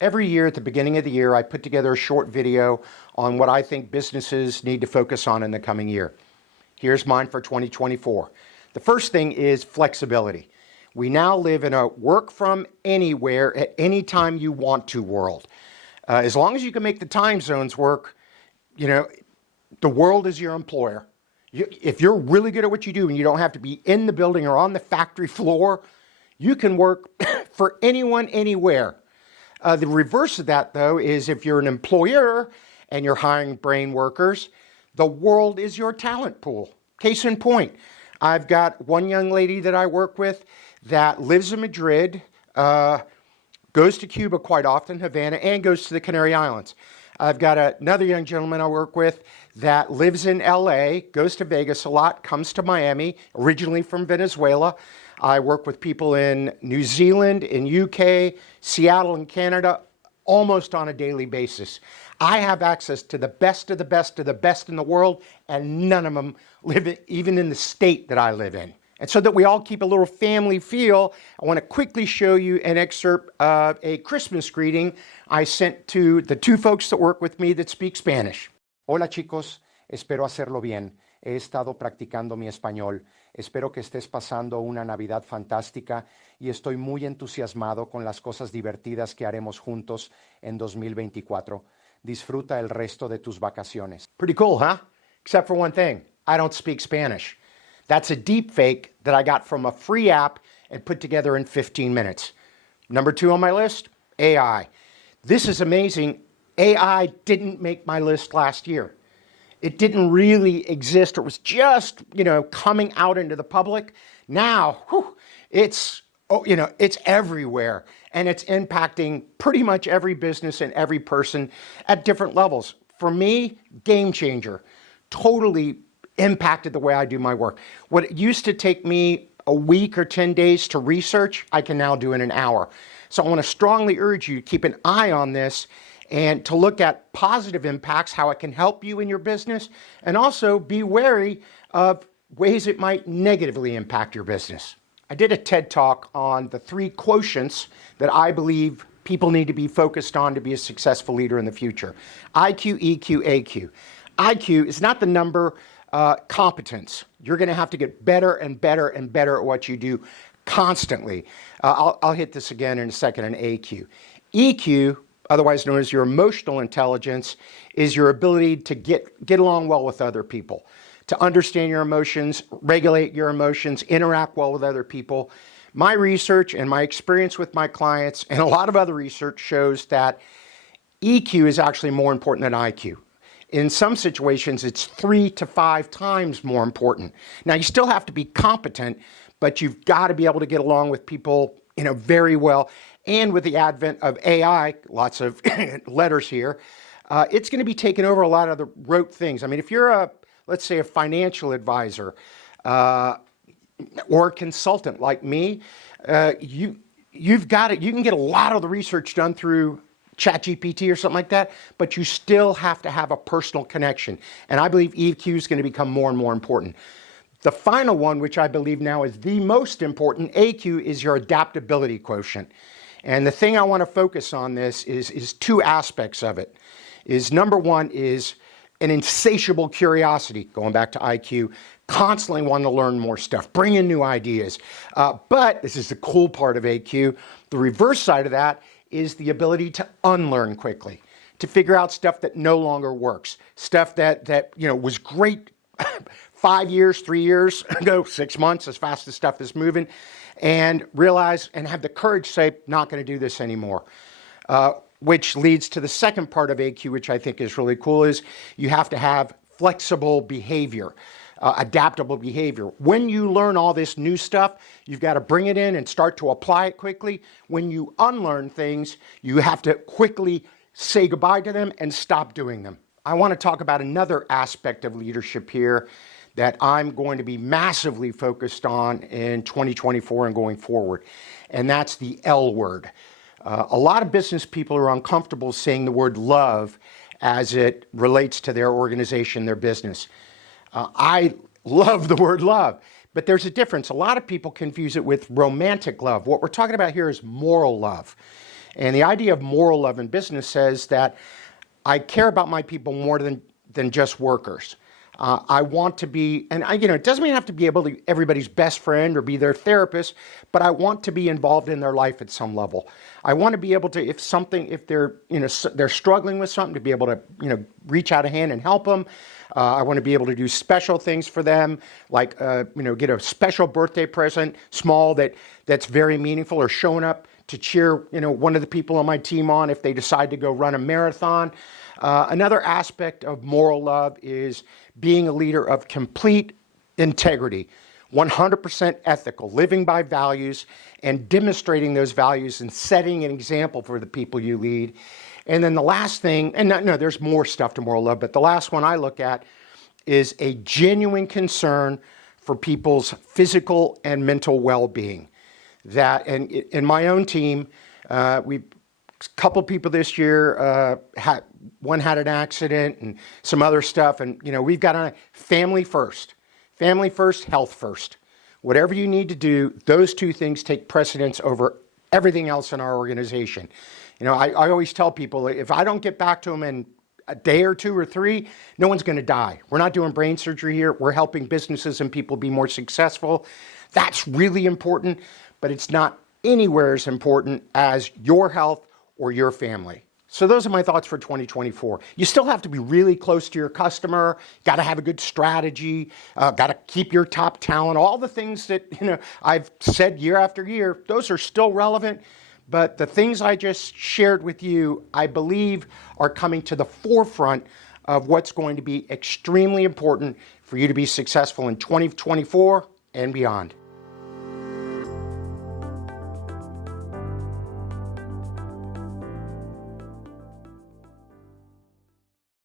Every year at the beginning of the year, I put together a short video on what I think businesses need to focus on in the coming year. Here's mine for 2024. The first thing is flexibility. We now live in a work from anywhere at any time you want to world. As long as you can make the time zones work, the world is your employer. If you're really good at what you do and you don't have to be in the building or on the factory floor, you can work for anyone, anywhere. The reverse of that, though, is if you're an employer and you're hiring brain workers, the world is your talent pool. Case in point, I've got one young lady that I work with that lives in Madrid, goes to Cuba quite often, Havana, and goes to the Canary Islands. I've got another young gentleman I work with that lives in LA, goes to Vegas a lot, comes to Miami, originally from Venezuela. I work with people in New Zealand, in UK, Seattle, and Canada, almost on a daily basis. I have access to the best of the best of the best in the world, and none of them live even in the state that I live in. And so that we all keep a little family feel, I want to quickly show you an excerpt of a Christmas greeting I sent to the two folks that work with me that speak Spanish. Hola chicos, espero hacerlo bien. He estado practicando mi español. Espero que estés pasando una Navidad fantástica y estoy muy entusiasmado con las cosas divertidas que haremos juntos en 2024. Disfruta el resto de tus vacaciones. Pretty cool, huh? Except for one thing. I don't speak Spanish. That's a deep fake that I got from a free app and put together in 15 minutes. Number 2 on my list, AI. This is amazing. AI didn't make my list last year. It didn't really exist. It was just, coming out into the public. Now, it's everywhere. And it's impacting pretty much every business and every person at different levels. For me, game changer. Totally impacted the way I do my work. What it used to take me a week or 10 days to research, I can now do in an hour. So I want to strongly urge you to keep an eye on this and to look at positive impacts, how it can help you in your business, and also be wary of ways it might negatively impact your business. I did a TED Talk on the 3 quotients that I believe people need to be focused on to be a successful leader in the future. IQ, EQ, AQ. IQ is not the number, competence. You're going to have to get better and better and better at what you do constantly. I'll hit this again in a second on AQ. EQ, otherwise known as your emotional intelligence, is your ability to get along well with other people, to understand your emotions, regulate your emotions, interact well with other people. My research and my experience with my clients and a lot of other research shows that EQ is actually more important than IQ. In some situations, it's 3 to 5 times more important. Now, you still have to be competent, but you've got to be able to get along with people, very well. And with the advent of AI, lots of letters here, it's going to be taking over a lot of the rote things. I mean, if you're let's say a financial advisor or a consultant like me, you've got it. You can get a lot of the research done through ChatGPT or something like that, but you still have to have a personal connection. And I believe EQ is going to become more and more important. The final one, which I believe now is the most important, AQ, is your adaptability quotient. And the thing I want to focus on this is 2 aspects of it. Number 1 is an insatiable curiosity, going back to IQ, constantly wanting to learn more stuff, bring in new ideas. But this is the cool part of AQ. The reverse side of that is the ability to unlearn quickly, to figure out stuff that no longer works, stuff that was great 5 years, 3 years ago, 6 months, as fast as stuff is moving, and realize and have the courage to say, not going to do this anymore. Which leads to the second part of AQ, which I think is really cool, is you have to have flexible behavior, adaptable behavior. When you learn all this new stuff, you've got to bring it in and start to apply it quickly. When you unlearn things, you have to quickly say goodbye to them and stop doing them. I want to talk about another aspect of leadership here that I'm going to be massively focused on in 2024 and going forward, and that's the L word. A lot of business people are uncomfortable saying the word love as it relates to their organization, their business. I love the word love, but there's a difference. A lot of people confuse it with romantic love. What we're talking about here is moral love. And the idea of moral love in business says that I care about my people more than just workers. I want to be, and it doesn't mean I have to be able to be everybody's best friend or be their therapist, but I want to be involved in their life at some level. I want to be able to, if they're, they're struggling with something, to be able to, reach out a hand and help them. I want to be able to do special things for them, like, get a special birthday present, small, that's very meaningful, or showing up to cheer, one of the people on my team on if they decide to go run a marathon. Another aspect of moral love is being a leader of complete integrity, 100% ethical, living by values and demonstrating those values and setting an example for the people you lead. And then the last thing, and no, there's more stuff to moral love, but the last one I look at is a genuine concern for people's physical and mental well-being. That, and in my own team, a couple people this year one had an accident and some other stuff, and we've got a family first, health first. Whatever you need to do, those two things take precedence over everything else in our organization. I always tell people, if I don't get back to them in a day or two or three, no one's going to die. We're not doing brain surgery here. We're helping businesses and people be more successful. That's really important, but it's not anywhere as important as your health or your family. So those are my thoughts for 2024. You still have to be really close to your customer, got to have a good strategy, got to keep your top talent, all the things that I've said year after year, those are still relevant. But the things I just shared with you, I believe, are coming to the forefront of what's going to be extremely important for you to be successful in 2024 and beyond.